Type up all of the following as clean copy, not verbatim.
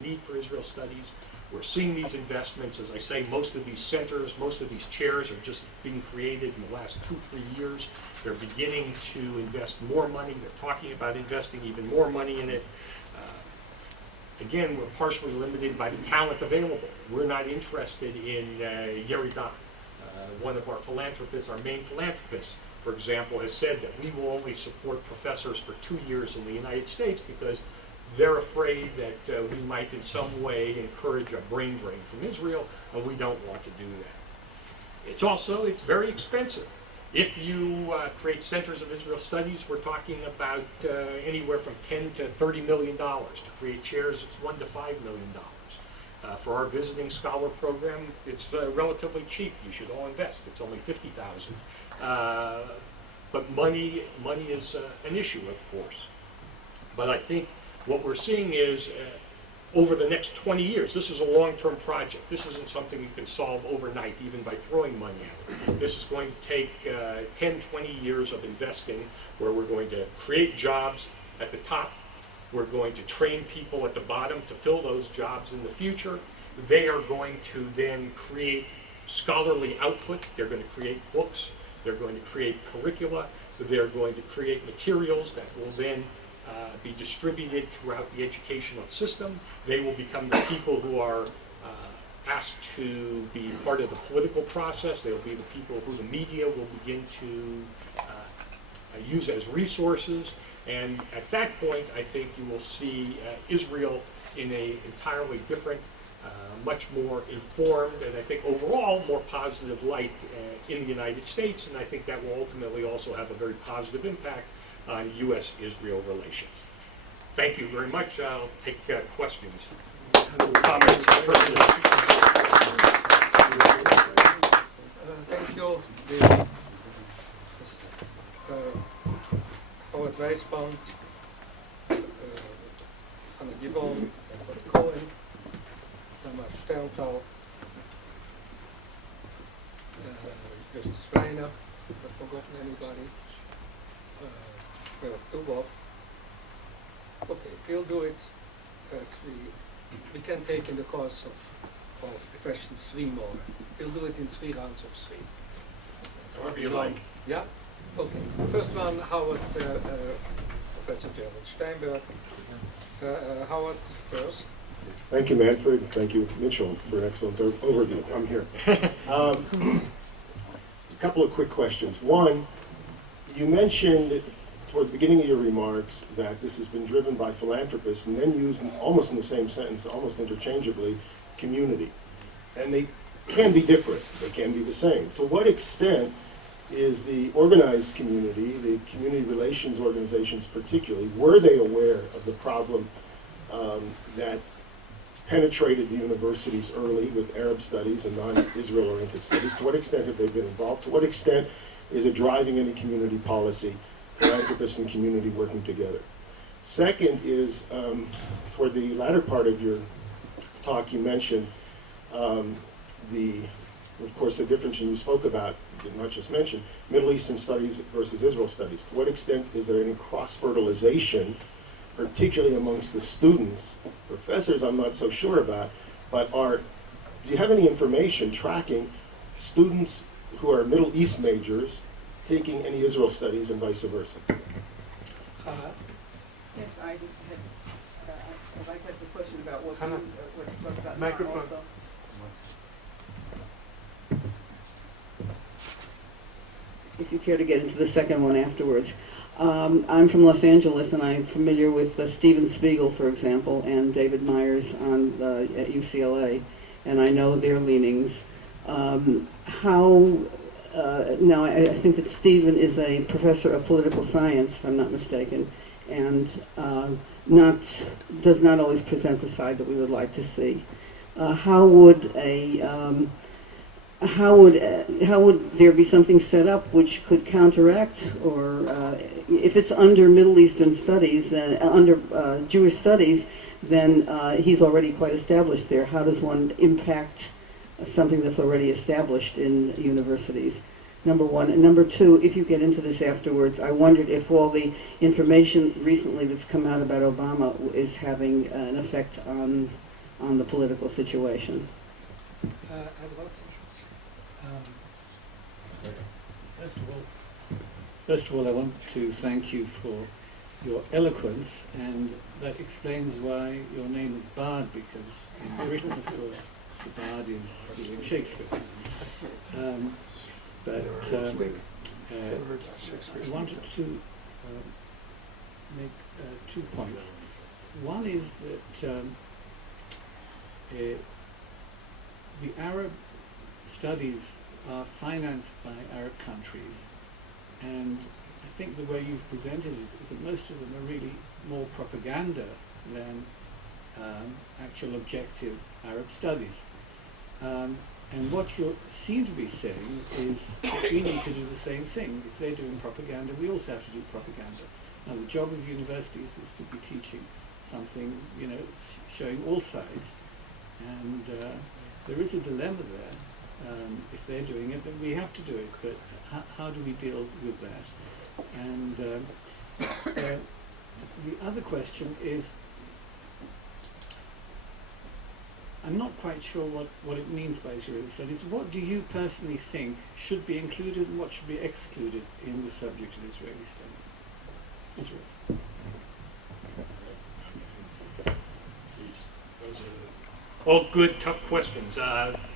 need for Israel studies. We're seeing these investments. As I say, most of these centers, most of these chairs are just being created in the last 2-3 years. They're beginning to invest more money. They're talking about investing even more money in it. Again, we're partially limited by the talent available. We're not interested in Yeridan. One of our philanthropists, our main philanthropist, for example, has said that we will only support professors for 2 years in the United States because they're afraid that we might in some way encourage a brain drain from Israel, and we don't want to do that. It's very expensive. If you create centers of Israel studies, we're talking about anywhere from $10 to $30 million. To create chairs, it's $1 to $5 million. For our visiting scholar program, it's relatively cheap. You should all invest. It's only $50,000. But money is an issue, of course. But I think what we're seeing is over the next 20 years, this is a long-term project. This isn't something you can solve overnight, even by throwing money out. This is going to take 10, 20 years of investing where we're going to create jobs at the top. We're going to train people at the bottom to fill those jobs in the future. They are going to then create scholarly output. They're going to create books. They're going to create curricula. They're going to create materials that will then be distributed throughout the educational system. They will become the people who are asked to be part of the political process. They will be the people who the media will begin to use as resources. And at that point, I think you will see Israel in an entirely different, much more informed, and I think overall more positive light in the United States. And I think that will ultimately also have a very positive impact on U.S.-Israel relations. Thank you very much. I'll take questions, comments. Thank you. Our advice bound Anna Gibon, Edward Cohen, Tamar Sterntal, Justus Weiner, I've forgotten anybody, Berf Dubov. Okay, we'll do it as we can take in the course of the questions 3 more. We'll do it in 3 rounds of 3. However you like. Yeah? Okay. First one, Howard, Professor Gerald Steinberg. Howard first. Thank you, Manfred. Thank you, Mitchell, for an excellent overview. I'm here. A couple of quick questions. One, you mentioned toward the beginning of your remarks that this has been driven by philanthropists and then used almost in the same sentence, almost interchangeably, community. And they can be different. They can be the same. To what extent is the organized community, the community relations organizations particularly, were they aware of the problem that penetrated the universities early with Arab studies and non-Israel-oriented studies? To what extent have they been involved? To what extent is it driving any community policy, philanthropists and community working together? Second is, toward the latter part of your talk, you mentioned of course, the difference you spoke about, did not just mention, Middle Eastern studies versus Israel studies. To what extent is there any cross-fertilization, particularly amongst the students? Professors, I'm not so sure about, but do you have any information tracking students who are Middle East majors taking any Israel studies and vice versa? Yes, I'd like to ask a question about what you talked about Microphone. now also. If you care to get into the second one afterwards. I'm from Los Angeles, and I'm familiar with Steven Spiegel, for example, and David Myers at UCLA, and I know their leanings. Now, I think that Steven is a professor of political science, if I'm not mistaken, and does not always present the side that we would like to see. How would there be something set up which could counteract, or if it's under Middle Eastern studies, then under Jewish studies, then he's already quite established there. How does one impact something that's already established in universities? Number one. And number two, if you get into this afterwards, I wondered if all the information recently that's come out about Obama is having an effect on on the political situation. Edward? First of all, I want to thank you for your eloquence, and that explains why your name is Bard, because in Britain, of course, the Bard is William Shakespeare. I wanted to make 2 points. One is that the Arab studies are financed by Arab countries, and I think the way you've presented it is that most of them are really more propaganda than actual objective Arab studies. And what you seem to be saying is that we need to do the same thing. If they're doing propaganda, we also have to do propaganda. Now, the job of universities is to be teaching something, showing all sides. And there is a dilemma there. If they're doing it, then we have to do it. But how do we deal with that? And the other question is, I'm not quite sure what it means by Israeli studies. What do you personally think should be included and what should be excluded in the subject of Israeli studies? Israel. Those are all good, tough questions.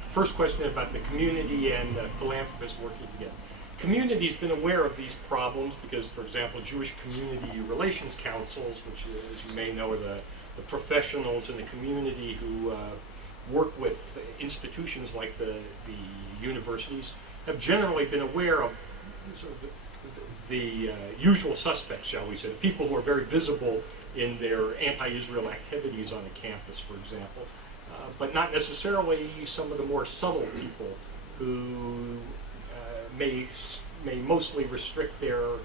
First question about the community and philanthropists working together. Community's been aware of these problems because, for example, Jewish community relations councils, which, as you may know, are the professionals in the community who work with institutions like the universities, have generally been aware of sort of the usual suspects, shall we say, people who are very visible in their anti-Israel activities on a campus, for example, but not necessarily some of the more subtle people who may mostly restrict their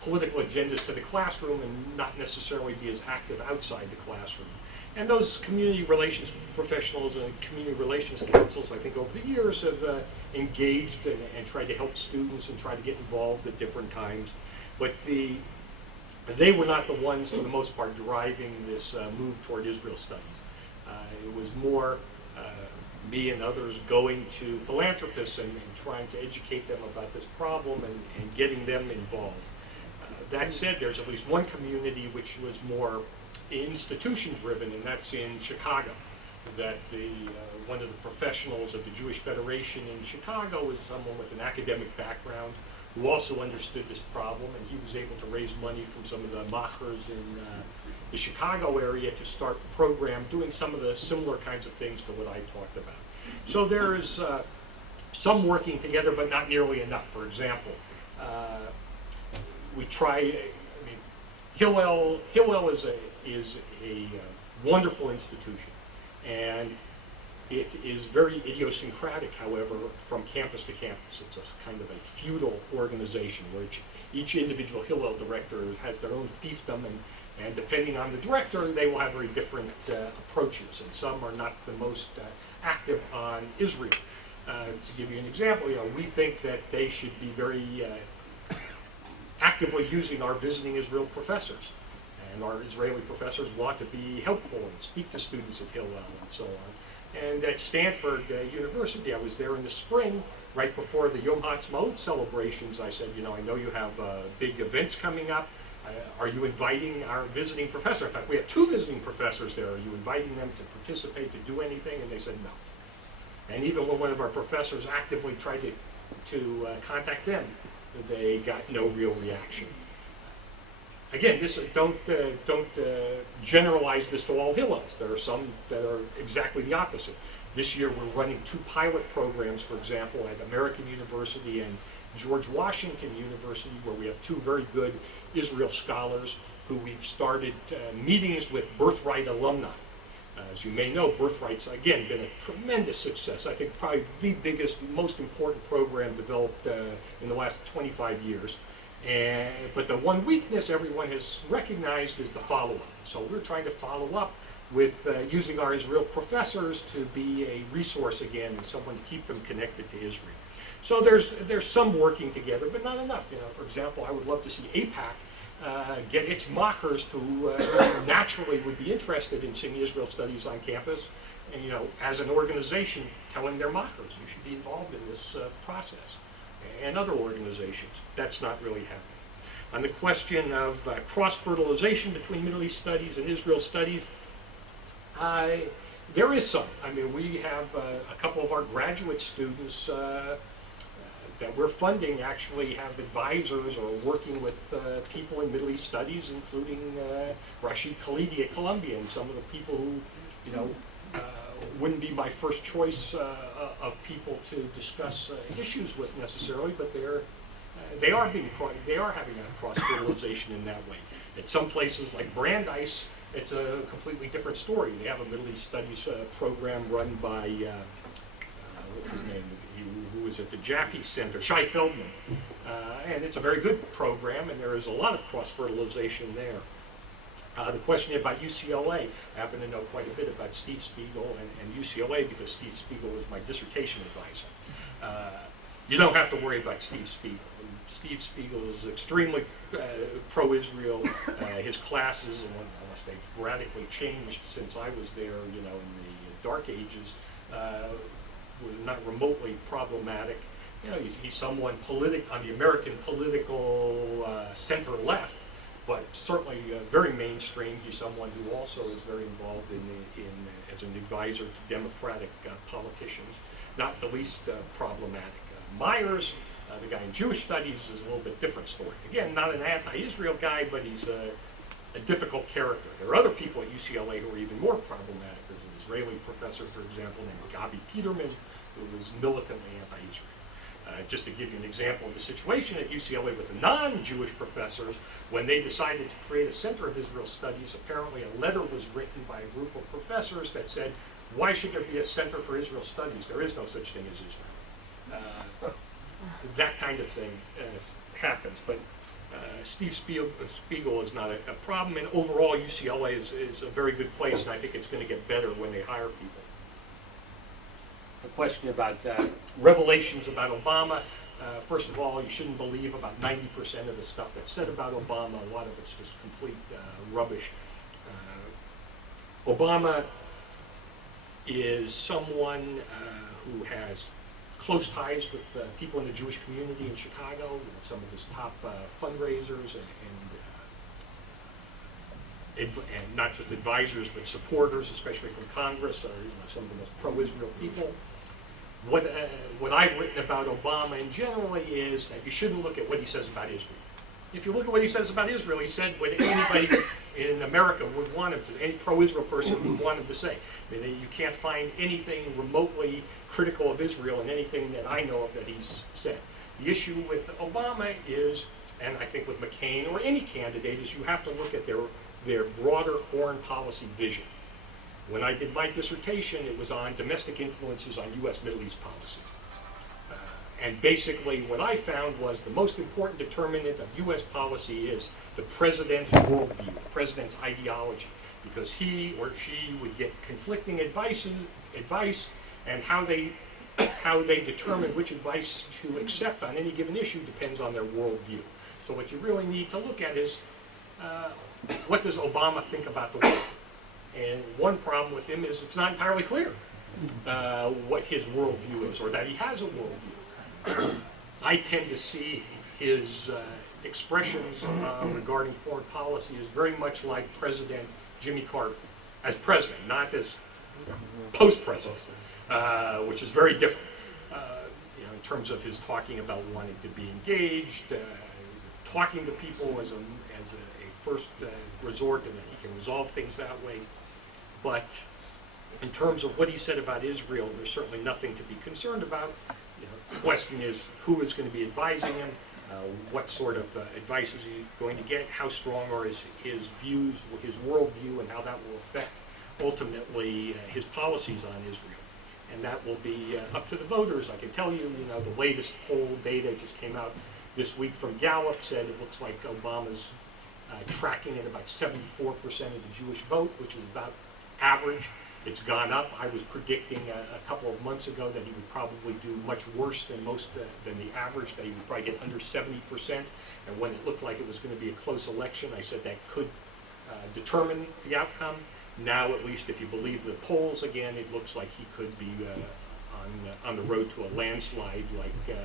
political agendas to the classroom and not necessarily be as active outside the classroom. And those community relations professionals and community relations councils, I think over the years have engaged and tried to help students and try to get involved at different times. But they were not the ones, for the most part, driving this move toward Israel studies. It was more me and others going to philanthropists and trying to educate them about this problem and getting them involved. That said, there's at least one community which was more institution-driven, and that's in Chicago. That one of the professionals of the Jewish Federation in Chicago was someone with an academic background who also understood this problem, and he was able to raise money from some of the machers in the Chicago area to start a program doing some of the similar kinds of things to what I talked about. So there is some working together, but not nearly enough. For example, we try. Hillel is a wonderful institution, and it is very idiosyncratic, however, from campus to campus. It's a kind of a feudal organization where each individual Hillel director has their own fiefdom, and depending on the director, they will have very different approaches, and some are not the most active on Israel. To give you an example, we think that they should be very actively using our visiting Israel professors. And our Israeli professors want to be helpful and speak to students at Hillel and so on. And at Stanford University, I was there in the spring, right before the Yom HaAtzmaut celebrations. I said, I know you have big events coming up. Are you inviting our visiting professor? In fact, we have 2 visiting professors there. Are you inviting them to participate, to do anything? And they said no. And even when one of our professors actively tried to contact them, they got no real reaction. Again, don't generalize this to all Hillels. There are some that are exactly the opposite. This year we're running 2 pilot programs, for example, at American University and George Washington University, where we have 2 very good Israel scholars who we've started meetings with Birthright alumni. As you may know, Birthright's, again, been a tremendous success. I think probably the biggest, most important program developed in the last 25 years. But the one weakness everyone has recognized is the follow-up. So we're trying to follow up with using our Israel professors to be a resource again and someone to keep them connected to Israel. So there's some working together, but not enough. For example, I would love to see AIPAC get its mockers who naturally would be interested in seeing Israel studies on campus, and, as an organization telling their mockers, you should be involved in this process, and other organizations. That's not really happening. On the question of cross-fertilization between Middle East studies and Israel studies, there is some. I mean, we have a couple of our graduate students that we're funding actually have advisors or working with people in Middle East studies, including Rashid Khalidi at Columbia, and some of the people who, wouldn't be my first choice of people to discuss issues with necessarily, but they are having a cross-fertilization in that way. At some places like Brandeis, it's a completely different story. They have a Middle East studies program run by what's his name? Who was at the Jaffe Center, Shai Feldman, and it's a very good program, and there is a lot of cross-fertilization there. The question about UCLA, I happen to know quite a bit about Steve Spiegel and UCLA because Steve Spiegel was my dissertation advisor. You don't have to worry about Steve Spiegel. Steve Spiegel is extremely pro-Israel. His classes, unless they've radically changed since I was there, in the dark ages, were not remotely problematic. He's someone on the American political center left, but certainly very mainstream. He's someone who also is very involved as an advisor to Democratic politicians, not the least problematic. Myers, the guy in Jewish studies, is a little bit different story. Again, not an anti-Israel guy, but he's a difficult character. There are other people at UCLA who are even more problematic. There's an Israeli professor, for example, named Gabi Peterman, who was militantly anti-Israel. Just to give you an example of the situation at UCLA with the non-Jewish professors, when they decided to create a Center of Israel Studies, apparently a letter was written by a group of professors that said, why should there be a Center for Israel Studies? There is no such thing as Israel. That kind of thing happens, but Steve Spiegel is not a problem, and overall UCLA is a very good place, and I think it's going to get better when they hire people. The question about revelations about Obama, first of all, you shouldn't believe about 90% of the stuff that's said about Obama. A lot of it's just complete rubbish. Obama is someone who has close ties with people in the Jewish community in Chicago, some of his top fundraisers and not just advisors, but supporters, especially from Congress, are some of the most pro-Israel people. What I've written about Obama in generally is that you shouldn't look at what he says about Israel. If you look at what he says about Israel, he said what anybody in America would want him to, any pro-Israel person would want him to say. I mean, you can't find anything remotely critical of Israel in anything that I know of that he's said. The issue with Obama is, and I think with McCain or any candidate, is you have to look at their broader foreign policy vision. When I did my dissertation, it was on domestic influences on U.S. Middle East policy. And basically what I found was the most important determinant of U.S. policy is the president's worldview, the president's ideology, because he or she would get conflicting advice, and how they determine which advice to accept on any given issue depends on their worldview. So what you really need to look at is what does Obama think about the world? And one problem with him is it's not entirely clear what his worldview is, or that he has a worldview. I tend to see his expressions regarding foreign policy as very much like President Jimmy Carter, as president, not as post-president, which is very different. In terms of his talking about wanting to be engaged, talking to people as a first resort, and that he can resolve things that way. But in terms of what he said about Israel, there's certainly nothing to be concerned about. The question is who is going to be advising him, what sort of advice is he going to get, how strong are his views, his worldview, and how that will affect ultimately his policies on Israel. And that will be up to the voters. I can tell you, the latest poll data just came out this week from Gallup said it looks like Obama's tracking at about 74% of the Jewish vote, which is about average. It's gone up. I was predicting a couple of months ago that he would probably do much worse than than the average, that he would probably get under 70%. And when it looked like it was going to be a close election, I said that could determine the outcome. Now, at least, if you believe the polls again, it looks like he could be on the road to a landslide like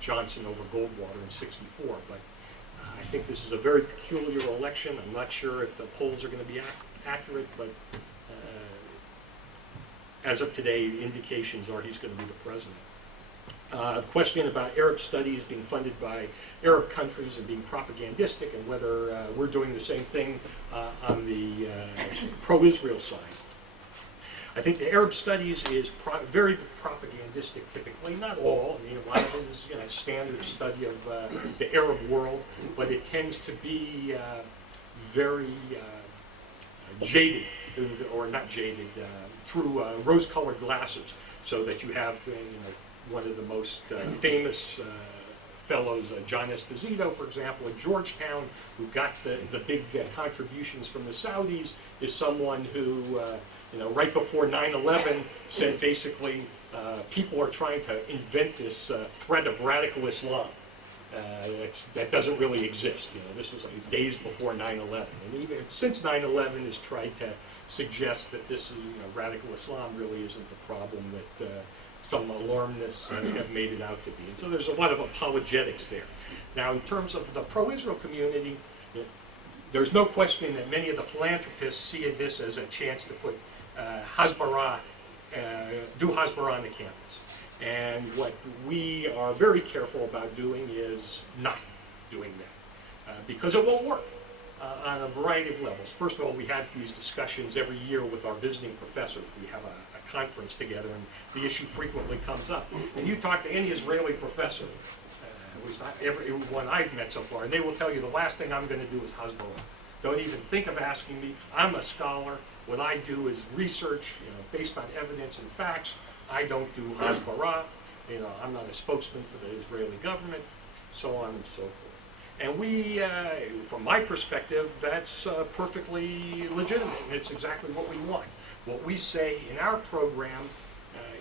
Johnson over Goldwater in '64. But I think this is a very peculiar election. I'm not sure if the polls are going to be accurate, but as of today, indications are he's going to be the president. The question about Arab studies being funded by Arab countries and being propagandistic, and whether we're doing the same thing on the pro-Israel side. I think the Arab studies is very propagandistic typically, not all. I mean, a lot of it is standard study of the Arab world, but it tends to be very jaded, or not jaded, through rose-colored glasses, so that you have one of the most famous fellows, John Esposito, for example, in Georgetown, who got the big contributions from the Saudis, is someone who, right before 9/11 said basically people are trying to invent this threat of radical Islam. That doesn't really exist. This was like days before 9/11, and even since 9/11 has tried to suggest that this is, radical Islam really isn't the problem that some alarmists have made it out to be. And so there's a lot of apologetics there. Now, in terms of the pro-Israel community, there's no question that many of the philanthropists see this as a chance to put Hasbara, do Hasbara on the campus. And what we are very careful about doing is not doing that, because it won't work on a variety of levels. First of all, we have these discussions every year with our visiting professors. We have a conference together, and the issue frequently comes up. And you talk to any Israeli professor, at least not every one I've met so far, and they will tell you the last thing I'm going to do is Hasbara. Don't even think of asking me. I'm a scholar. What I do is research, based on evidence and facts. I don't do Hasbara. I'm not a spokesman for the Israeli government, so on and so forth. And we, from my perspective, that's perfectly legitimate, and it's exactly what we want. What we say in our program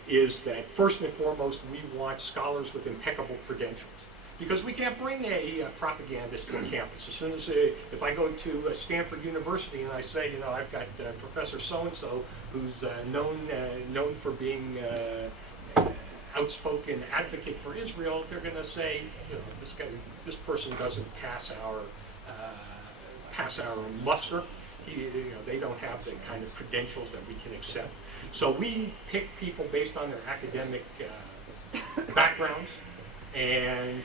is that first and foremost, we want scholars with impeccable credentials, because we can't bring a propagandist to a campus. As soon as, if I go to Stanford University and I say, I've got Professor so-and-so who's known for being outspoken advocate for Israel, they're going to say, this person doesn't pass our muster. They don't have the kind of credentials that we can accept. So we pick people based on their academic backgrounds, and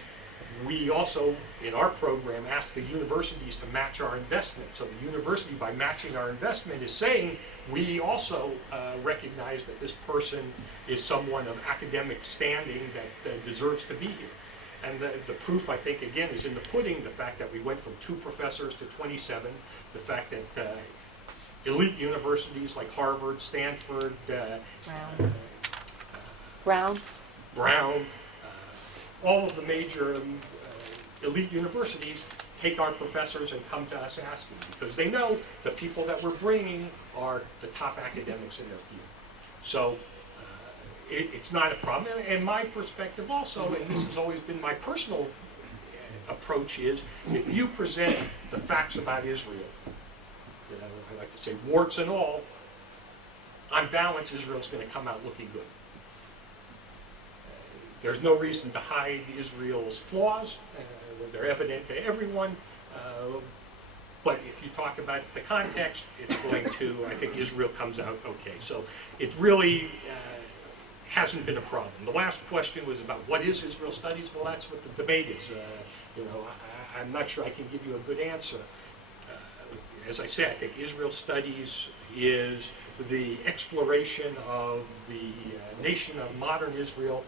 we also, in our program, ask the universities to match our investment. So the university, by matching our investment, is saying we also recognize that this person is someone of academic standing that deserves to be here. And the proof, I think, again, is in the pudding, the fact that we went from 2 professors to 27, the fact that elite universities like Harvard, Stanford, Brown. All of the major elite universities take our professors and come to us asking, because they know the people that we're bringing are the top academics in their field. So it's not a problem. And my perspective also, and this has always been my personal approach, is if you present the facts about Israel, I like to say warts and all, on balance, Israel's going to come out looking good. There's no reason to hide Israel's flaws. They're evident to everyone. But if you talk about the context, it's going to, I think Israel comes out okay. So it really hasn't been a problem. The last question was about what is Israel studies? Well, that's what the debate is. I'm not sure I can give you a good answer. As I said, I think Israel studies is the exploration of the nation of modern Israel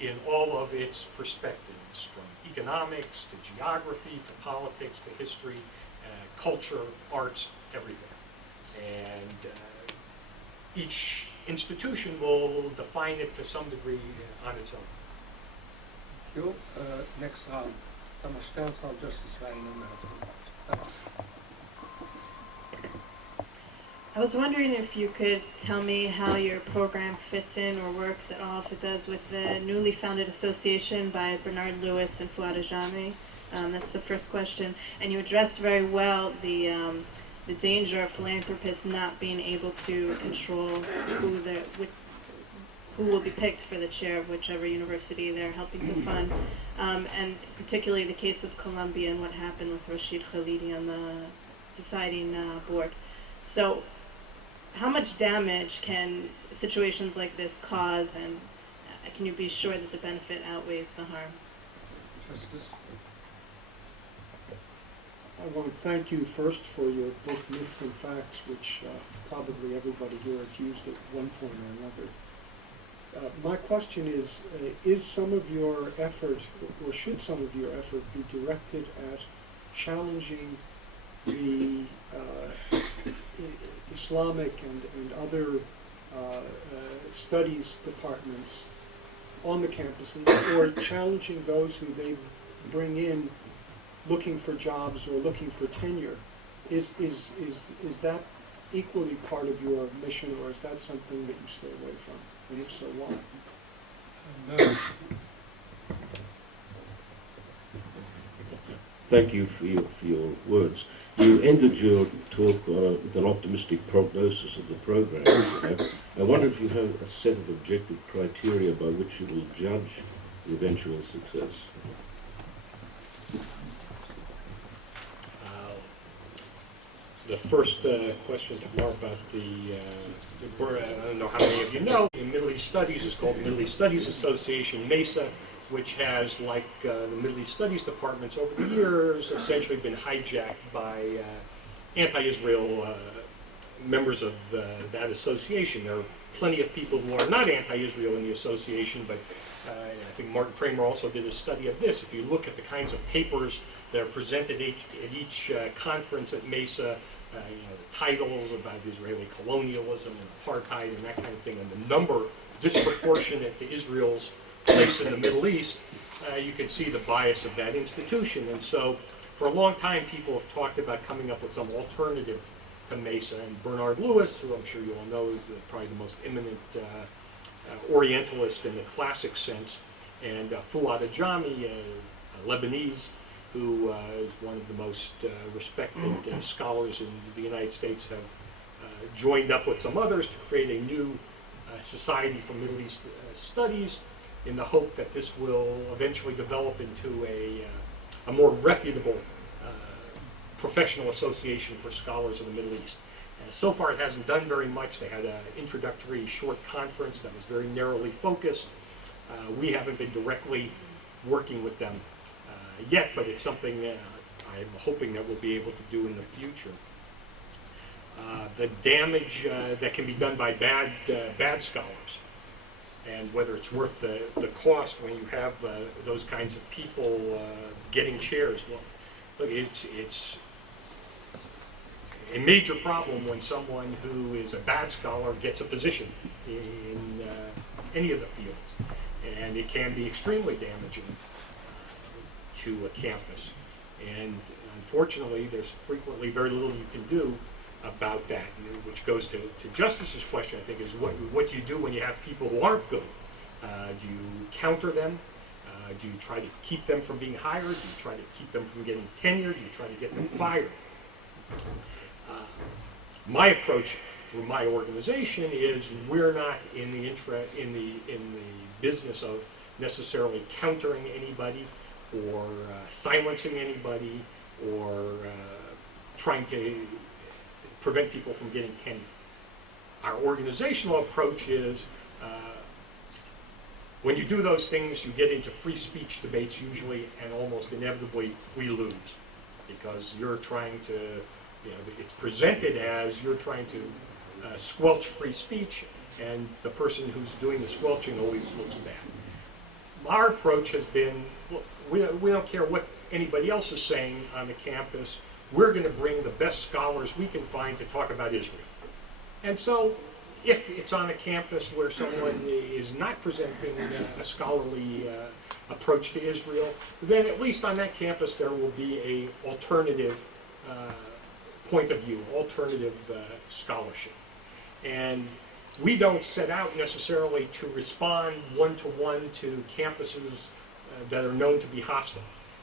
in all of its perspectives, from economics to geography to politics to history, culture, arts, everything. And each institution will define it to some degree on its own. Thank you. Next round. Thomas Sternstall, Justice Weinen, I I was wondering if you could tell me how your program fits in or works at all, if it does, with the newly founded association by Bernard Lewis and Fuad Ajami. That's the first question. And you addressed very well the danger of philanthropists not being able to control who will be picked for the chair of whichever university they're helping to fund. And particularly the case of Columbia and what happened with Rashid Khalidi on the deciding board. So how much damage can situations like this cause, and can you be sure that the benefit outweighs the harm? Justice? I want to thank you first for your book, Myths and Facts, which probably everybody here has used at one point or another. My question is some of your effort, or should some of your effort be directed at challenging the Islamic and other studies departments on the campuses, or challenging those who they bring in looking for jobs or looking for tenure? Is that equally part of your mission, or is that something that you stay away from? And if so, why? No. Thank you for your words. You ended your talk with an optimistic prognosis of the program. I wonder if you have a set of objective criteria by which you will judge the eventual success. The first question to Mark about I don't know how many of you know, in Middle East Studies is called the Middle East Studies Association, MESA, which has, like the Middle East Studies departments over the years, essentially been hijacked by anti-Israel members of that association. There are plenty of people who are not anti-Israel in the association, but I think Martin Kramer also did a study of this. If you look at the kinds of papers that are presented at each conference at MESA, the titles about Israeli colonialism and apartheid and that kind of thing, and the number disproportionate to Israel's place in the Middle East, you can see the bias of that institution. And so for a long time, people have talked about coming up with some alternative to MESA. And Bernard Lewis, who I'm sure you all know is probably the most eminent Orientalist in the classic sense, and Fuad Ajami, a Lebanese, who is one of the most respected scholars in the United States, have joined up with some others to create a new Society for Middle East Studies, in the hope that this will eventually develop into a more reputable professional association for scholars of the Middle East. So far it hasn't done very much. They had an introductory short conference that was very narrowly focused. We haven't been directly working with them yet, but it's something I'm hoping that we'll be able to do in the future. The damage that can be done by bad scholars, and whether it's worth the cost when you have those kinds of people getting chairs. Well, look, it's a major problem when someone who is a bad scholar gets a position in any of the fields, and it can be extremely damaging to a campus. And unfortunately, there's frequently very little you can do about that, which goes to Justice's question, I think, is what do you do when you have people who aren't good? Do you counter them? Do you try to keep them from being hired? Do you try to keep them from getting tenure? Do you try to get them fired? My approach through my organization is we're not in the business of necessarily countering anybody or silencing anybody or trying to prevent people from getting tenure. Our organizational approach is when you do those things, you get into free speech debates usually, and almost inevitably we lose, because you're trying to, it's presented as you're trying to squelch free speech, and the person who's doing the squelching always looks bad. Our approach has been, look, we don't care what anybody else is saying on the campus. We're going to bring the best scholars we can find to talk about Israel. And so if it's on a campus where someone is not presenting a scholarly approach to Israel, then at least on that campus there will be an alternative point of view, alternative scholarship. And we don't set out necessarily to respond one-to-one to campuses that are known to be hostile.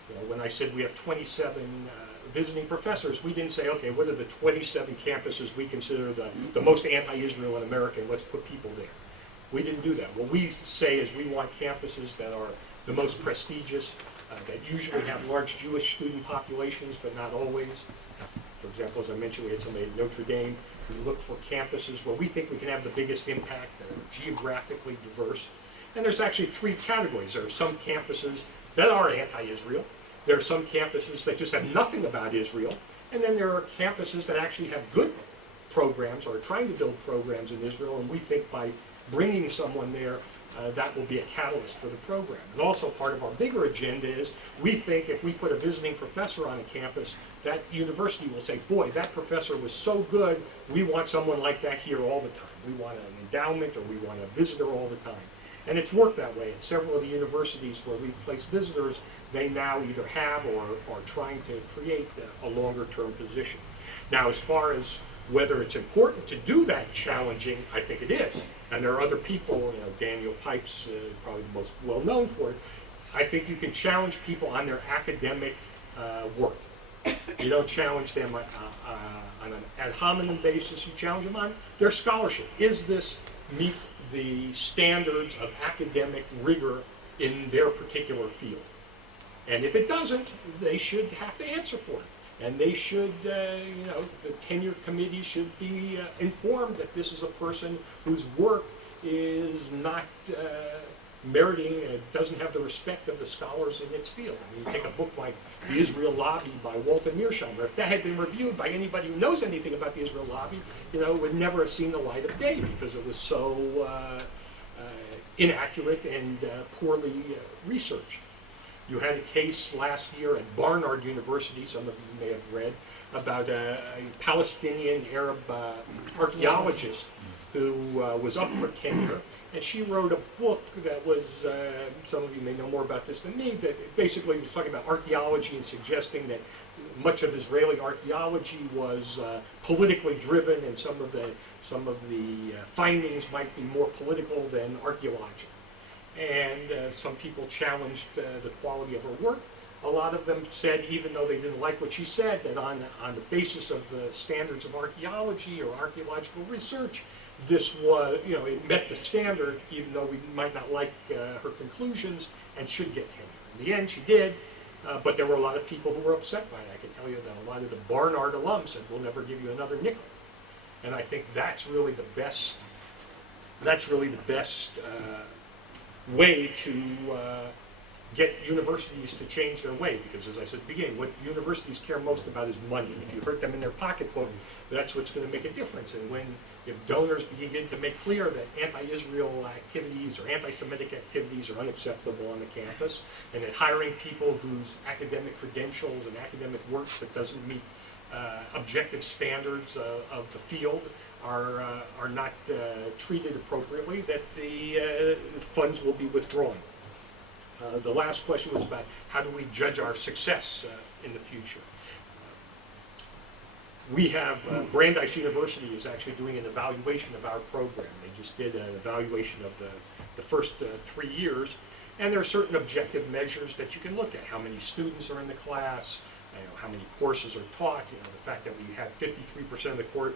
You know, when I said we have 27 visiting professors, we didn't say, okay, what are the 27 campuses we consider the most anti-Israel in America, and let's put people there. We didn't do that. What we say is we want campuses that are the most prestigious, that usually have large Jewish student populations, but not always. For example, as I mentioned, we had somebody at Notre Dame. We look for campuses where we think we can have the biggest impact, that are geographically diverse. And there's actually three categories. There are some campuses that are anti-Israel. There are some campuses that just have nothing about Israel. And then there are campuses that actually have good programs or are trying to build programs in Israel. And we think by bringing someone there, that will be a catalyst for the program. And also part of our bigger agenda is we think if we put a visiting professor on a campus, that university will say, boy, that professor was so good, we want someone like that here all the time. We want an endowment or we want a visitor all the time. And it's worked that way. At several of the universities where we've placed visitors, they now either have or are trying to create a longer-term position. Now, as far as whether it's important to do that challenging, I think it is. And there are other people, you know, Daniel Pipes, probably the most well-known for it. I think you can challenge people on their academic work. You don't challenge them on an ad hominem basis. You challenge them on their scholarship. Is this meet the standards of academic rigor in their particular field? And if it doesn't, they should have to answer for it. And they should, you know, the tenure committee should be informed that this is a person whose work is not meriting, doesn't have the respect of the scholars in its field. I mean, you take a book like The Israel Lobby by Walter Mearsheimer. If that had been reviewed by anybody who knows anything about the Israel Lobby, you know, it would never have seen the light of day because it was so inaccurate and poorly researched. You had a case last year at Barnard University, some of you may have read, about a Palestinian Arab archaeologist who was up for tenure. And she wrote a book that was, some of you may know more about this than me, that basically was talking about archaeology and suggesting that much of Israeli archaeology was politically driven and some of the findings might be more political than archaeological. And some people challenged the quality of her work. A lot of them said, even though they didn't like what she said, that on the basis of the standards of archaeology or archaeological research, this was, you know, it met the standard, even though we might not like her conclusions, and should get tenure. In the end, she did, but there were a lot of people who were upset by it. I can tell you that a lot of the Barnard alums said, we'll never give you another nickel. And I think that's really the best, way to get universities to change their way, because as I said at the beginning, what universities care most about is money. If you hurt them in their pocketbook, that's what's going to make a difference. And if donors begin to make clear that anti-Israel activities or anti-Semitic activities are unacceptable on the campus, and that hiring people whose academic credentials and academic work that doesn't meet objective standards of the field are not treated appropriately, that the funds will be withdrawn. The last question was about how do we judge our success in the future. We have, Brandeis University is actually doing an evaluation of our program. They just did an evaluation of the first 3 years, and there are certain objective measures that you can look at. How many students are in the class, you know, how many courses are taught, you know, the fact that we had 53% of the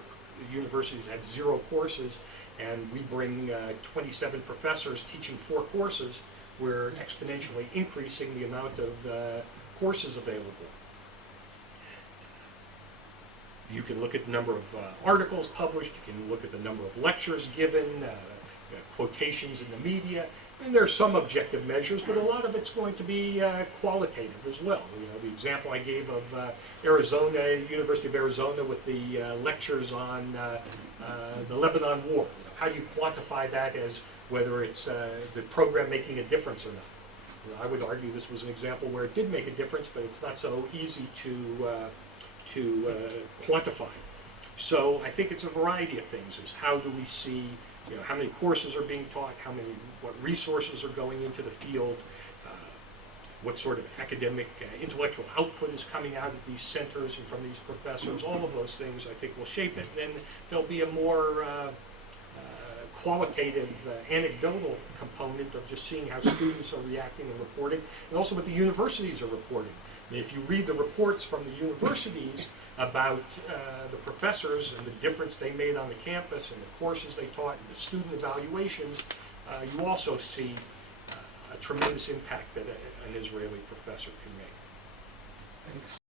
universities had 0 courses, and we bring 27 professors teaching 4 courses. We're exponentially increasing the amount of courses available. You can look at the number of articles published, you can look at the number of lectures given, quotations in the media, and there are some objective measures, but a lot of it's going to be qualitative as well. You know, the example I gave of Arizona, University of Arizona, with the lectures on the Lebanon War. You know, how do you quantify that as whether it's the program making a difference or not? You know, I would argue this was an example where it did make a difference, but it's not so easy to quantify. So I think it's a variety of things. Is how do we see, you know, how many courses are being taught, what resources are going into the field. what sort of academic, intellectual output is coming out of these centers and from these professors. All of those things, I think, will shape it. And then there'll be a more qualitative, anecdotal component of just seeing how students are reacting and reporting, and also what the universities are reporting. And if you read the reports from the universities about the professors and the difference they made on the campus and the courses they taught and the student evaluations, you also see a tremendous impact that an Israeli professor can make. Thanks.